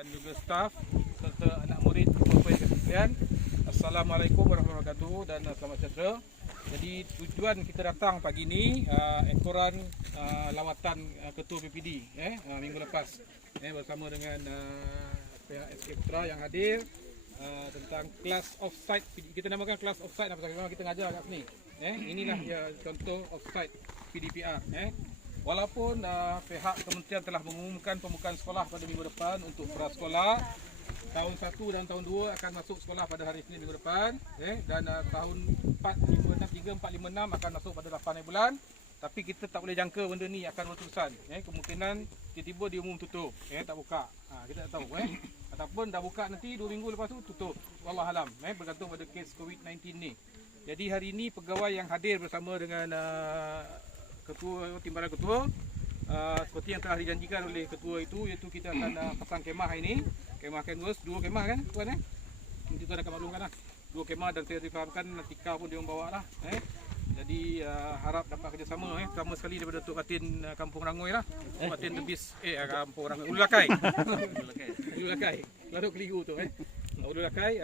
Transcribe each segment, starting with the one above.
dan juga staf serta anak murid Bapak Ibu sekalian. Assalamualaikum warahmatullahi wabarakatuh dan selamat sejahtera. Jadi tujuan kita datang pagi ini ekoran lawatan Ketua PPD minggu lepas bersama dengan pihak SK Putra yang hadir tentang class offside. Kita namakan class offside apa sebab kita ngajar kat sini. Inilah dia contoh offside PDPR. Walaupun pihak kementerian telah mengumumkan pembukaan sekolah pada minggu depan untuk prasekolah, tahun 1 dan tahun 2 akan masuk sekolah pada hari Senin minggu depan, dan tahun 4, 5, 6, 3, 4, 5, 6 akan masuk pada 8 bulan. Tapi kita tak boleh jangka benda ni akan berterusan. Kemungkinan tiba-tiba diumum tutup, tak buka. Kita tak tahu. Ataupun dah buka nanti 2 minggu lepas tu tutup. Wallahualam, bergantung pada kes COVID-19 ni. Jadi hari ini pegawai yang hadir bersama dengan Ketua Timbalan Ketua, seperti yang telah dijanjikan oleh Ketua itu, iaitu kita akan pasang kemah ini. Kemah canvas, 2 kemah kan tuan Nanti tuan akan maklumkan lah 2 kemah, dan saya difahamkan tika pun dia membawa lah. Jadi harap dapat kerjasama pertama sekali daripada Tok Batin Kampung Rangoi lah. Tok Batin Tebis Kampung Rangoi Ulu Lakai. Ulu Lakai. Lalu keliru tu Ulu Lakai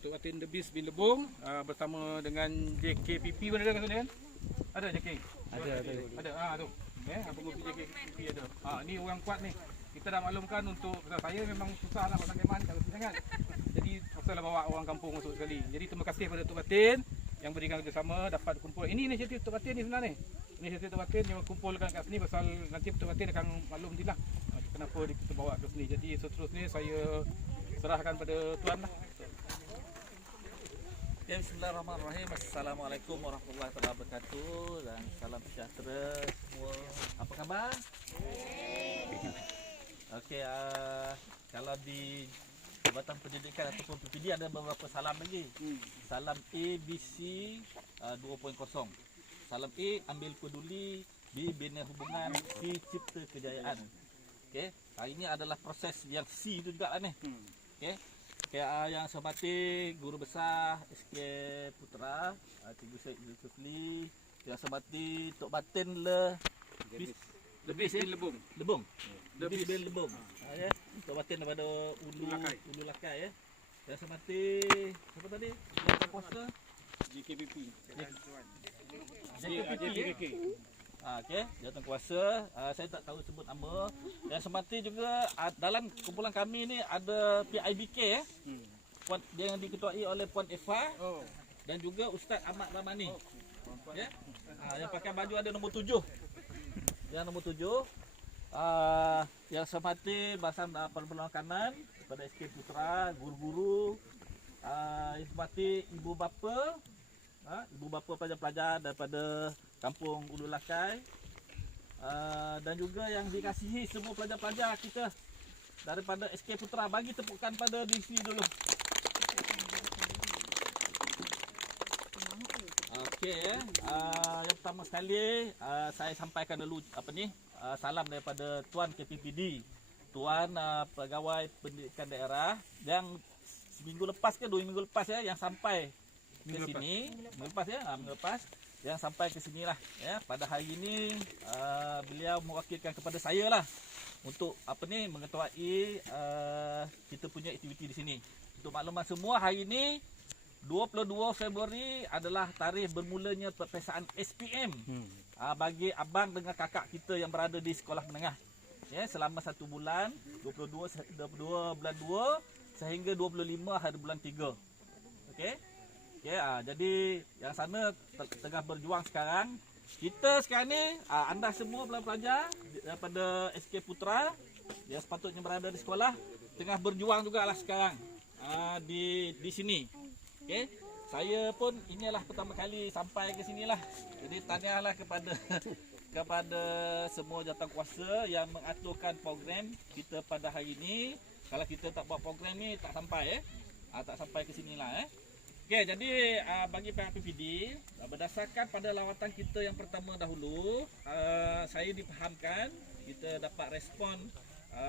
Tok Batin Tebis bin Lebong bersama dengan JKPP pun ada kat sana kan? Ada JK? Ada. Tu. Pengurus JKPP ada. Ni orang kuat ni. Kita dah maklumkan untuk saya memang susah nak pasang keman kalau sangat. Jadi pasal bawa orang kampung masuk sekali. Jadi terima kasih kepada Tok Batin yang berikan kerjasama dapat kumpul. Ini inisiatif Tok Batin ni sebenarnya. Inisiatif Tok Batin yang kumpulkan kat sini pasal nanti Tok Batin akan maklum nantilah kenapa kita bawa ke sini. Jadi seterusnya saya serahkan pada tuan lah. Bismillahirrahmanirrahim. Assalamualaikum warahmatullahi wabarakatuh dan salam sejahtera semua. Apa khabar? Okey, kalau di Jabatan Pendidikan ataupun PPD ada beberapa salam lagi. Salam A, B, C 2.0. Salam A, ambil peduli. B, bina hubungan. C, cipta kejayaan. Okey, hari ini adalah proses yang C itu juga lah ni. Okey. Yang saya hormati Guru Besar SK Putra, Cikgu Syed Zulkifli. Yang saya hormati Tok Batin Lebis bin Lebong. Lebis bin Lebong. Tok Batin daripada Ulu Lakai. Yang saya hormati siapa tadi? Yang kuasa JKPP. JKPP. Okey, jawatan kuasa. Saya tak tahu sebut nama. Yang semati juga dalam kumpulan kami ni ada PIBK Puan, dia yang diketuai oleh Puan Eva dan juga Ustaz Ahmad Ramani. Yang pakai baju ada nombor 7. Yang nombor 7. Yang semati bahasa perbelangan kanan daripada SK Putra, guru-guru. Yang semati ibu bapa. Ibu bapa pelajar-pelajar daripada Kampung Ulu Lakai, dan juga yang dikasihi semua pelajar-pelajar kita daripada SK Putra. Bagi tepukan pada diri sendiri dulu. Okey, yang pertama sekali saya sampaikan dulu salam daripada Tuan KPPD, Tuan Pegawai Pendidikan Daerah yang seminggu lepas ke 2 minggu lepas yang sampai ke sini. Minggu lepas yang sampai ke sinilah pada hari ini. Beliau mewakilkan kepada saya lah untuk mengetuai kita punya aktiviti di sini. Untuk makluman semua, hari ini 22 Februari adalah tarikh bermulanya peperiksaan SPM bagi abang dengan kakak kita yang berada di sekolah menengah selama 1 bulan, 22 bulan 2 sehingga 25 hari bulan 3. Okey. Jadi yang sana tengah berjuang sekarang. Kita sekarang ni anda semua pelajar daripada SK Putra yang sepatutnya berada di sekolah tengah berjuang jugalah sekarang di sini. Okey. Saya pun inilah pertama kali sampai ke sinilah. Jadi tahniahlah kepada semua jawatankuasa yang mengaturkan program kita pada hari ini. Kalau kita tak buat program ni tak sampai tak sampai ke sinilah Okey, jadi bagi pihak PPD, berdasarkan pada lawatan kita yang pertama dahulu, saya difahamkan kita dapat respon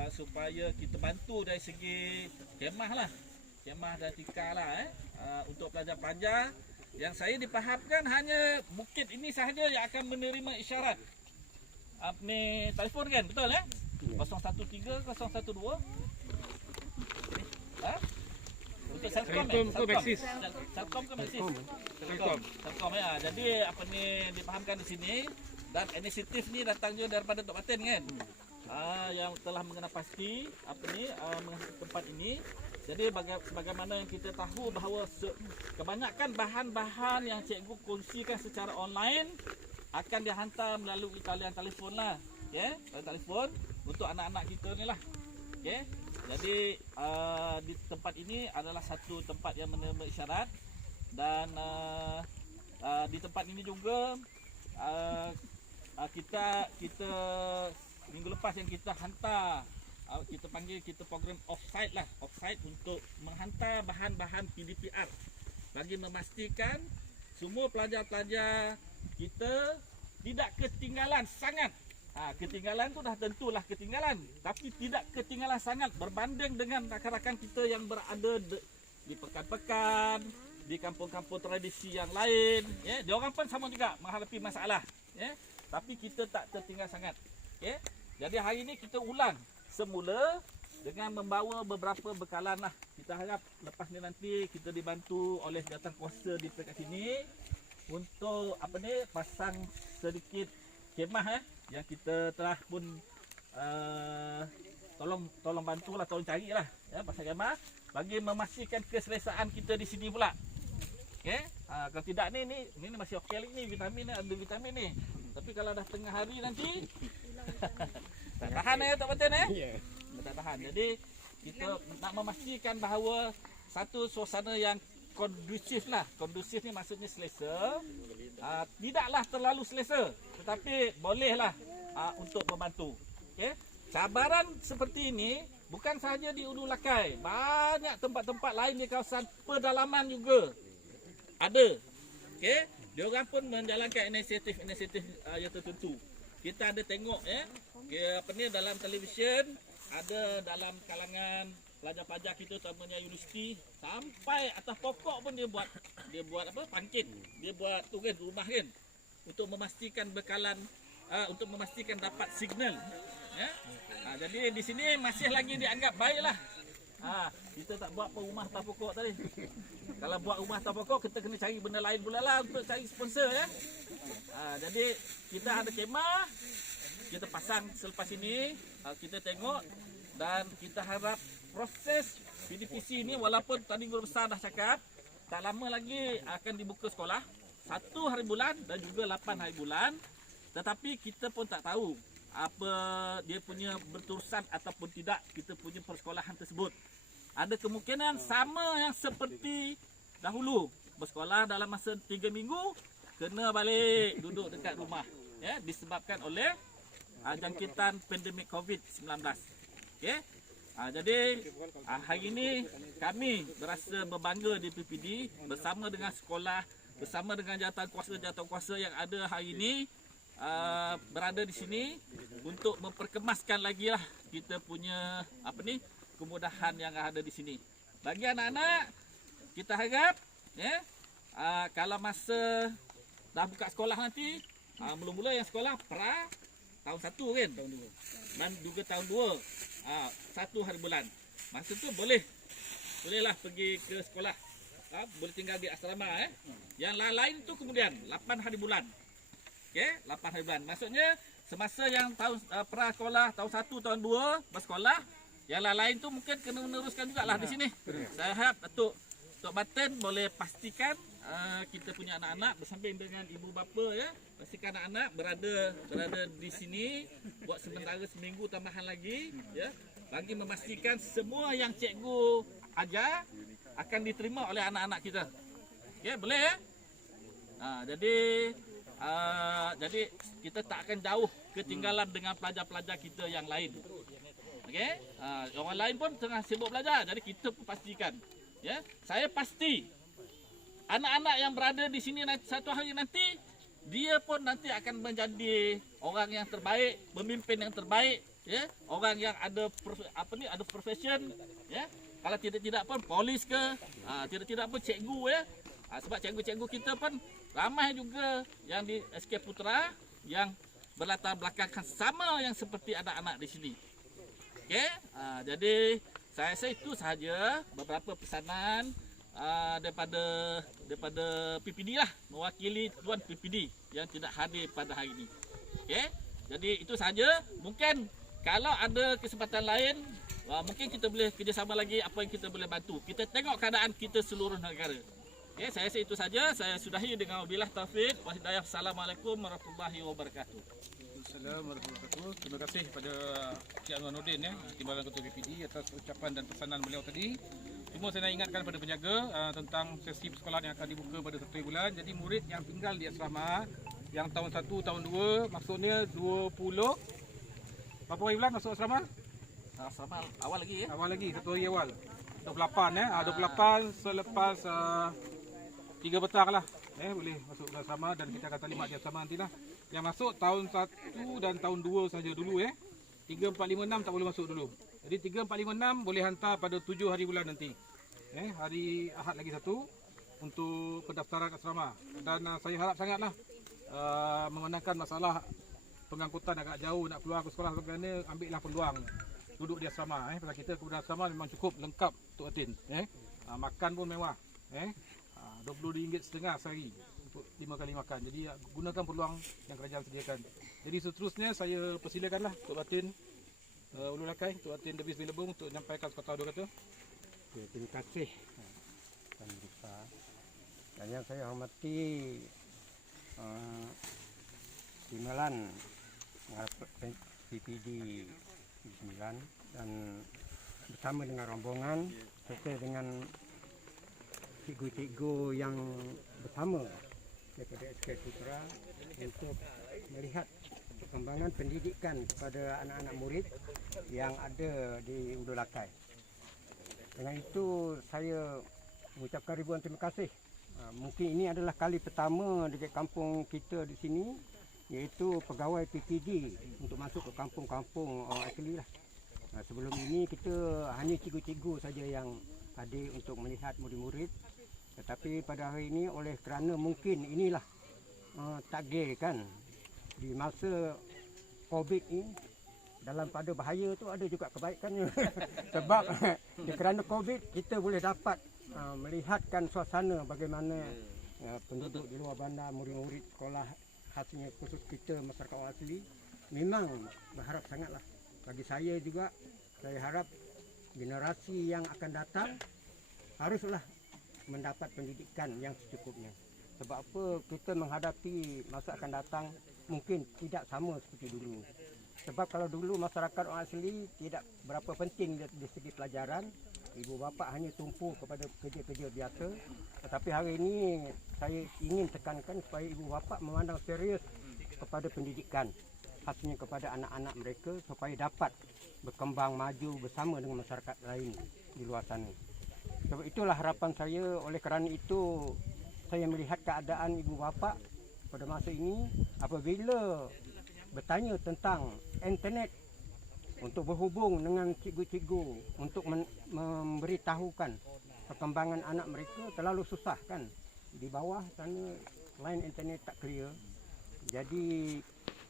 supaya kita bantu dari segi kemah dan tika untuk pelajar-pelajar. Yang saya difahamkan hanya bukit ini sahaja yang akan menerima isyarat telefon kan, betul 013 012 Ha? Untuk Selcom Telkom ke Maxis? Selcom ke Maxis? Telkom. Telkom ya. Jadi apa ni dipahamkan di sini dan inisiatif ni datang juga daripada Tok Batin kan. Yang telah mengenal pasti apa ni mengenai tempat ini. Jadi bagaimana yang kita tahu bahawa kebanyakan bahan-bahan yang cikgu kongsikan secara online akan dihantar melalui talian telefon lah. Okay? Talian telefon untuk anak-anak kita ni lah. Okay? Jadi di tempat ini adalah satu tempat yang menerima isyarat dan di tempat ini juga kita minggu lepas yang kita hantar kita panggil kita program offsite lah, offsite untuk menghantar bahan-bahan PDPR bagi memastikan semua pelajar-pelajar kita tidak ketinggalan sangat. Ketinggalan tu dah tentulah ketinggalan, tapi tidak ketinggalan sangat berbanding dengan rakan-rakan kita yang berada di pekan-pekan, di kampung-kampung tradisi yang lain. Ya, dia orang pun sama juga menghadapi masalah. Ya, tapi kita tak tertinggal sangat. Ya, jadi hari ini kita ulang semula dengan membawa beberapa bekalan lah. Kita harap lepas ni nanti kita dibantu oleh jawatankuasa di dekat sini untuk apa ni pasang sedikit kemah yang kita telah pun tolong bantulah, tolong carilah ya pasal kemah bagi memastikan keselesaan kita di sini pula. Okey, kalau tidak ni masih okey lagi ni, vitamin ni ada vitamin ni. Tapi kalau dah tengah hari nanti tak tahan tak betul tak tahan. Jadi kita nak memastikan bahawa satu suasana yang kondusif lah. Kondusif ni maksudnya selesa. Tidaklah terlalu selesa, tetapi bolehlah untuk membantu. Okay? Cabaran seperti ini bukan sahaja di Ulu Lakai, banyak tempat-tempat lain di kawasan pedalaman juga ada. Okay? Diorang pun menjalankan inisiatif-inisiatif yang tertentu. Kita ada tengok apa ni dalam televisyen, ada dalam kalangan pelajar-pelajar kita terutamanya universiti, sampai atas pokok pun dia buat apa pangkit, dia buat tu kan rumah kan untuk memastikan bekalan untuk memastikan dapat signal ya. Jadi di sini masih lagi dianggap baiklah. Kita tak buat rumah atas pokok tadi. Kalau buat rumah atas pokok kita kena cari benda lain pula lah untuk cari sponsor ya. Jadi kita ada kemah, kita pasang selepas ini, kita tengok dan kita harap proses PDPC ini walaupun tadi guru besar dah cakap tak lama lagi akan dibuka sekolah 1 hari bulan dan juga 8 hari bulan, tetapi kita pun tak tahu apa dia punya berterusan ataupun tidak kita punya persekolahan tersebut. Ada kemungkinan sama yang seperti dahulu, bersekolah dalam masa 3 minggu kena balik duduk dekat rumah ya, disebabkan oleh jangkitan pandemik COVID-19. Okay? Jadi hari ini kami berasa berbangga di PPD bersama dengan sekolah, bersama dengan jawatankuasa yang ada hari ini berada di sini untuk memperkemaskan lagi lah kita punya apa ni kemudahan yang ada di sini. Bagi anak-anak kita harap ya kalau masa dah buka sekolah nanti mula-mula yang sekolah pra tahun 1 kan, tahun 2 dan juga tahun 2 1 hari bulan. Masa tu bolehlah pergi ke sekolah. Boleh tinggal di asrama Yang lain tu kemudian 8 hari bulan. Okey, 8 hari bulan. Maksudnya semasa yang tahun pra sekolah tahun 1 tahun 2 bersekolah, yang lain tu mungkin kena meneruskan jugalah di sini. Saya harap Tok Batin boleh pastikan kita punya anak-anak bersambing dengan ibu bapa ya, pastikan anak-anak berada di sini buat sementara seminggu tambahan lagi ya, bagi memastikan semua yang cikgu ajar akan diterima oleh anak-anak kita. Okey, boleh ya? Jadi kita tak akan jauh ketinggalan dengan pelajar-pelajar kita yang lain. Okey? Orang lain pun tengah sibuk belajar, jadi kita pun pastikan ya. Saya pasti anak-anak yang berada di sini satu hari nanti dia pun nanti akan menjadi orang yang terbaik, pemimpin yang terbaik ya, orang yang ada ada profession ya. Kalau tidak pun polis ke, tidak pun cikgu ya. Sebab cikgu-cikgu kita pun ramai juga yang di SK Putra yang berlatar belakang sama yang seperti anak-anak di sini. Okey, jadi Saya rasa itu sahaja beberapa pesanan daripada PPD lah, mewakili Tuan PPD yang tidak hadir pada hari ini. Okey, jadi itu sahaja. Mungkin kalau ada kesempatan lain, mungkin kita boleh kerjasama lagi apa yang kita boleh bantu. Kita tengok keadaan kita seluruh negara. Okey, saya rasa itu saja. Saya sudahi dengan wabillahi taufik wa hidayah. Assalamualaikum warahmatullahi wabarakatuh. Assalamualaikum warahmatullahi wabarakatuh. Terima kasih kepada Cik Anwaruddin Timbalan Ketua PPD atas ucapan dan pesanan beliau tadi. Cuma saya nak ingatkan pada penjaga tentang sesi persekolahan yang akan dibuka pada 1 bulan. Jadi murid yang tinggal di asrama yang tahun 1, tahun 2, maksudnya 20 berapa hari bulan masuk asrama? Asrama awal lagi ya. Awal lagi, 1 hari awal. 28 28 selepas 3 petang lah. Boleh masuk ke asrama dan kita akan talimat di asrama nantilah. Yang masuk tahun 1 dan tahun 2 saja dulu 3, 4, 5, 6 tak boleh masuk dulu. Jadi 3, 4, 5, 6 boleh hantar pada 7 hari bulan nanti. Hari Ahad lagi 1 untuk pendaftaran asrama. Dan saya harap sangatlah memandangkan masalah pengangkutan agak jauh nak keluar ke sekolah kerana ambillah peluang duduk di asrama. Pasal kita kemudian asrama memang cukup lengkap untuk atin. Makan pun mewah. RM22.5 sehari untuk 5 kali makan. Jadi gunakan peluang yang kerajaan sediakan. Jadi seterusnya saya persilakanlah Tok Batin Ulu Lakai, Tok Batin Davis Bilebung untuk menyampaikan sepatah dua kata. Okay, terima kasih Tuan Musa. Dan yang saya hormati Timbalan PPD 9 dan bersama dengan rombongan serta dengan cikgu-cikgu yang bersama daripada SK Putra untuk melihat perkembangan pendidikan kepada anak-anak murid yang ada di Ulu Lakai. Dengan itu saya mengucapkan ribuan terima kasih. Mungkin ini adalah kali pertama dekat kampung kita di sini, iaitu pegawai PPD untuk masuk ke kampung-kampung orang asli lah. Sebelum ini kita hanya cikgu-cikgu saja yang hadir untuk melihat murid-murid. Tetapi pada hari ini oleh kerana mungkin inilah takdir kan, di masa COVID ini dalam pada bahaya tu ada juga kebaikannya. Sebab kerana COVID kita boleh dapat melihatkan suasana bagaimana penduduk di luar bandar, murid-murid sekolah khasnya khusus kita masyarakat orang asli. Memang berharap sangatlah. Bagi saya juga, saya harap generasi yang akan datang haruslah mendapat pendidikan yang secukupnya. Sebab apa, kita menghadapi masa akan datang mungkin tidak sama seperti dulu. Sebab kalau dulu masyarakat orang asli tidak berapa penting dari segi pelajaran, ibu bapa hanya tumpu kepada kerja-kerja biasa. Tetapi hari ini saya ingin tekankan supaya ibu bapa memandang serius kepada pendidikan, khasnya kepada anak-anak mereka supaya dapat berkembang maju bersama dengan masyarakat lain di luar sana. Sebab itulah harapan saya. Oleh kerana itu saya melihat keadaan ibu bapa pada masa ini apabila bertanya tentang internet untuk berhubung dengan cikgu-cikgu untuk memberitahukan perkembangan anak mereka terlalu susah kan. Di bawah sana line internet tak clear. Jadi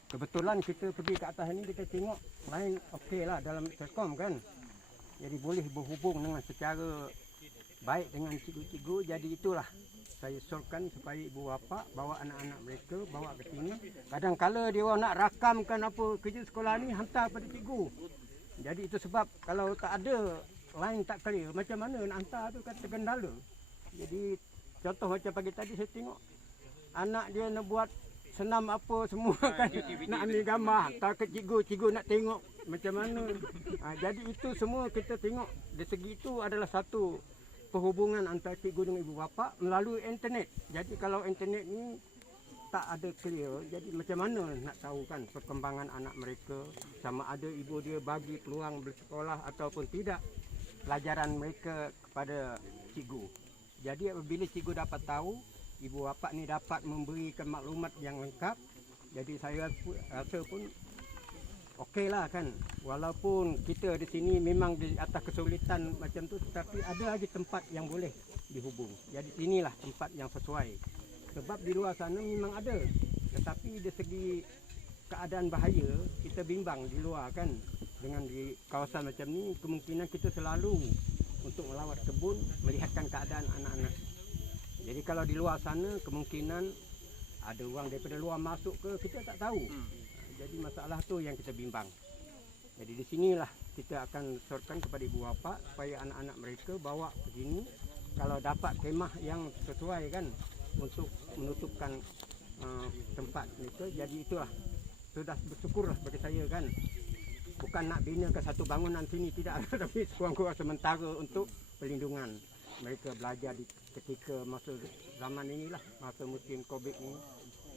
kebetulan kita pergi ke atas ini, kita tengok line okey lah dalam Telkom kan. Jadi boleh berhubung dengan secara baik dengan cikgu-cikgu. Jadi itulah saya usulkan supaya ibu bapa bawa anak-anak mereka bawa ke sini. Kadang-kala dia orang nak rakamkan apa kerja sekolah ni, hantar pada cikgu. Jadi itu sebab kalau tak ada line tak clear, macam mana nak hantar tu kan tergendala. Jadi contoh macam pagi tadi saya tengok anak dia nak buat senam apa semua kan, nak ambil gambar hantar ke cikgu, cikgu nak tengok macam mana. Jadi itu semua kita tengok dari segi itu adalah satu perhubungan antara cikgu dengan ibu bapa melalui internet. Jadi kalau internet ni tak ada clear, jadi macam mana nak tahu kan perkembangan anak mereka, sama ada ibu dia bagi peluang bersekolah ataupun tidak pelajaran mereka kepada cikgu. Jadi apabila cikgu dapat tahu, ibu bapa ni dapat memberikan maklumat yang lengkap. Jadi saya rasa pun okeylah kan. Walaupun kita di sini memang di atas kesulitan macam tu, tetapi ada lagi tempat yang boleh dihubung. Jadi inilah tempat yang sesuai. Sebab di luar sana memang ada, tetapi dari segi keadaan bahaya kita bimbang di luar kan. dengan di kawasan macam ni, kemungkinan kita selalu untuk melawat kebun, melihatkan keadaan anak-anak. Jadi kalau di luar sana, kemungkinan ada orang daripada luar masuk ke, kita tak tahu. Jadi masalah tu yang kita bimbang. Jadi di sinilah kita akan sorkan kepada ibu bapa supaya anak-anak mereka bawa ke sini. Kalau dapat kemah yang sesuai kan untuk menutupkan tempat mereka, jadi itulah sudah bersyukurlah bagi saya kan. Bukan nak bina ke satu bangunan sini, tidak, tapi kurang-kurang sementara untuk perlindungan. Mereka belajar ketika masa zaman inilah, masa musim COVID ini.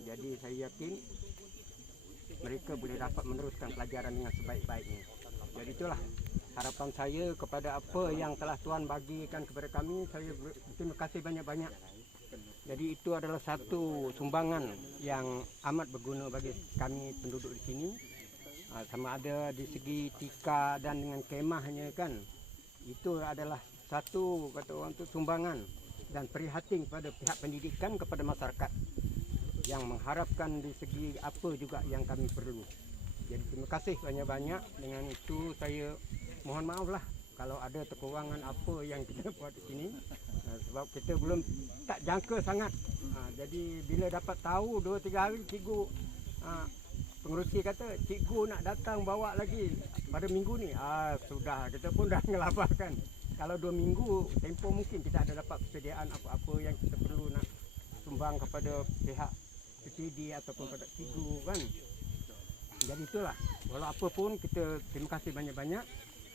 Jadi saya yakin mereka boleh dapat meneruskan pelajaran dengan sebaik-baiknya. Jadi itulah harapan saya kepada apa yang telah Tuhan bagikan kepada kami. Saya berterima kasih banyak-banyak. Jadi itu adalah satu sumbangan yang amat berguna bagi kami penduduk di sini. Sama ada di segi tikar dan dengan kemahnya kan. Itu adalah satu kata orang tu sumbangan dan prihatin kepada pihak pendidikan kepada masyarakat yang mengharapkan di segi apa juga yang kami perlu. Jadi terima kasih banyak-banyak. Dengan itu saya mohon maaf lah kalau ada kekurangan apa yang kita buat di sini. Sebab kita belum tak jangka sangat. Jadi bila dapat tahu 2-3 hari cikgu pengerusi kata cikgu nak datang bawa lagi pada minggu ni. Sudah, kita pun dah ngelabahkan. Kalau 2 minggu tempoh mungkin kita ada dapat persediaan apa-apa yang kita perlu nak sumbang kepada pihak PPD ataupun pada cikgu kan. Jadi itulah, walau apa pun kita terima kasih banyak-banyak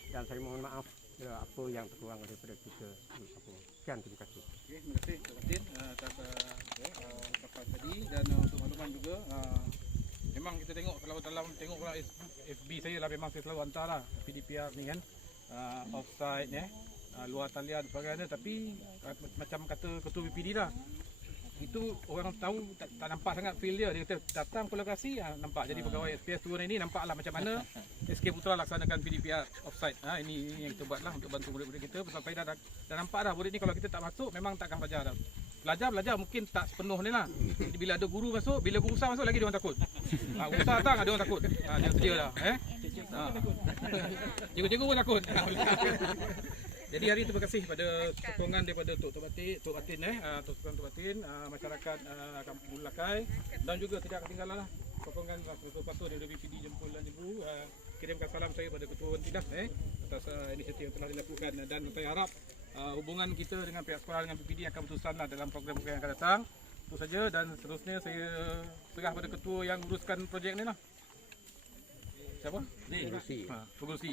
dan saya mohon maaf apa yang terkurang daripada kita. Sekian, terima kasih. Okey, terima kasih Pak Batin atas ucapan tadi dan untuk makluman juga. Memang kita tengok kalau dalam tengok FB saya lah, memang saya selalu hantar lah PDPR ni kan, offside luar talian sebagainya, tapi macam kata ketua BPD lah, itu orang tahu tak nampak sangat feel dia. Dia kata datang ke lokasi nampak. Jadi pegawai SPS turun ini nampaklah macam mana SK Putra laksanakan PDPR offside. Ini yang kita buatlah untuk bantu murid-murid kita. Sampai dah nampak dah murid ni kalau kita tak masuk memang takkan belajar dah. Belajar mungkin tak sepenuh ni lah. Jadi bila ada guru masuk, bila guru besar masuk lagi dia orang takut. Besar datang ada orang takut. Jangan sedia dah. Cikgu-cikgu pun takut. Jadi hari terima kasih pada sokongan daripada Tok Batin, masyarakat Kampung Bulakai, dan juga tidak ketinggalan lah sokongan Ketua daripada BPD Jempol dan Ibu. Kirimkan salam saya pada Ketua Wan Tidas atas inisiatif yang telah dilakukan, dan saya harap hubungan kita dengan pihak sekolah dengan BPD akan berterusan dalam program-program yang akan datang. Itu saja, dan seterusnya saya serah pada ketua yang uruskan projek ni lah. Siapa? Pengurusi. Pengurusi.